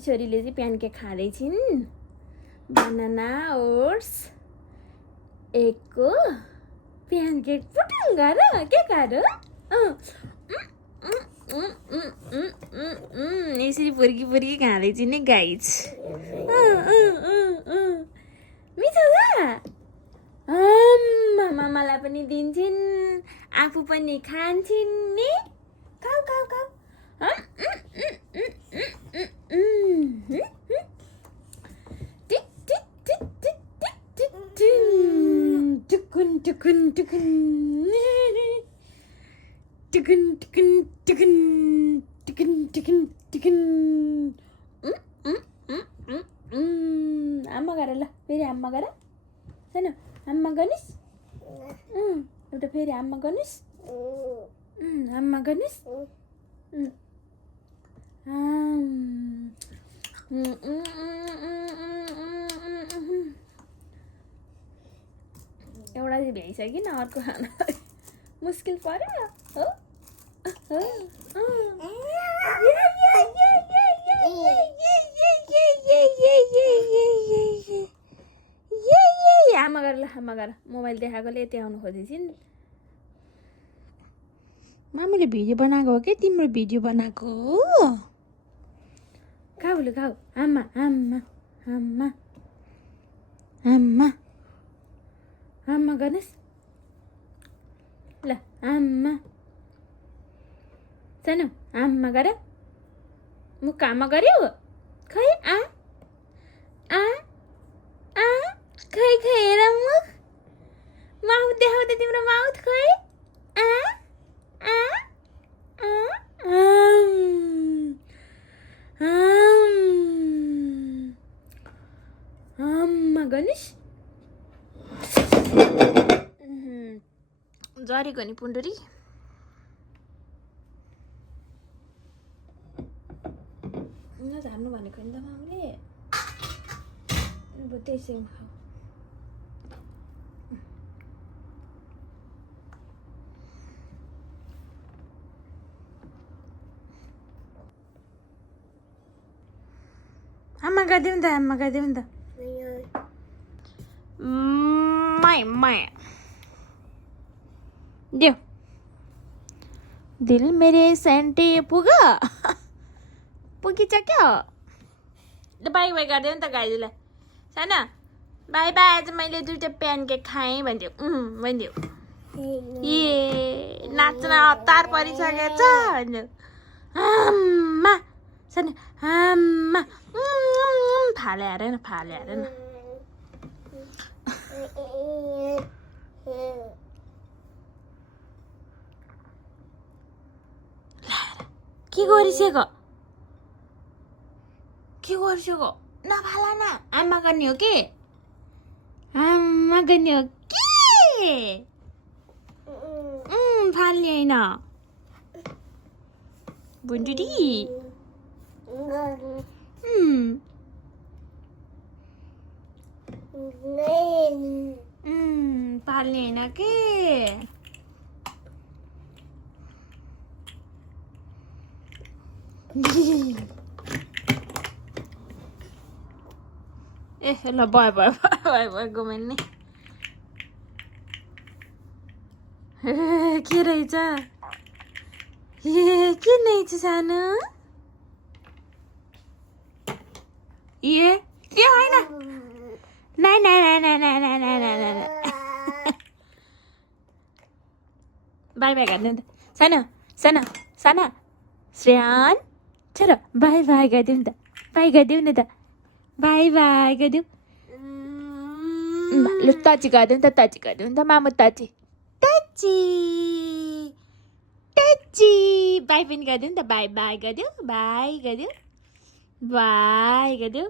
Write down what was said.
छोरीले चाहिँ pancake खाँदैछिन् banana oats एगको pancake Putung गर के गर यसरी पुर्की पुर्की खाँदैछिन् नि गाइज मिठो छ मामालाई पनि दिन्छन् आफू पनि खान्छन् नि खाऊ खाऊ खाऊ टुकुन टुकुन टुकुन टुकुन टुकुन टुकुन टुकुन टुकुन टुकुन आमा गर ल फेरि आमा गर सानो आमा गर्नुहोस् एउटा फेरि आमा गर्नुहोस् आमा गर्नुहोस् एउटा चाहिँ भ्याइसक्यो न अर्को खान मुस्किल पर्यो हो आमा गर ल आमा गर मोबाइल देखाएकोले यति आउनु खोजेछिन् मामुले भिडियो बनाएको हो कि तिम्रो भिडियो बनाएको हो खाऊ ल खाऊ आमा आमा आमा आमा आमा गर्नुहोस् ल आमा सानो आमा गर मुख आमा गर्यो खै आ आ आ खै खै हेर मुख माउथ देखाउ त तिम्रो माउथ खै आ आ आ आमा गर्नुहोस् झरेको नि पुन्डरी झार्नु भनेको नि त मामुले अब त्यसैमा खाऊ आमा गरिदिउँ नि त आमा गरिदिउँ नि त माया देऊ दिल मेरे सेन्टे पुगा पुगिछ क्या ल बाई बाई गरिदेऊ नि त गाईलाई साना बाई बाई आज मैले 2टा प्यानकेक खाएँ भनिदेऊ भनिदेऊ ए नाच्न हतार परिसकेछ भनिदेऊ आम्मा साना आम्मा फाले हारेन फाले हारेन के गरिसक्यो के गरिसक्यो नफाला न आमा गर्ने हो के आमा गर्ने हो के फाल्ने होइन बुन्डुरी फाल्ने होइन के ए ल भयो भयो भयो भयो गुमान्ने के रहेछ ए के रहेछ सानो ए त्यो होइन नाइ नाइ नाइ नाइ नाइ नाइ नाइ नाइ नाइ बाई बाई गरिदिउँ त सानो सानो साना श्रेयान चलो बाई बाई गरिदिउँ नि त बाई गरिदिउँ नि त बाई बाई गरिदिउँ ल ताची गरिदिउँ नि त ताची गरिदिउँ नि त मामु ताची ताची ताची बाई पनि गरिदिउँ नि त बाई बाई गरिदिउँ बाई गरिदिउँ बाई गरिदिउँ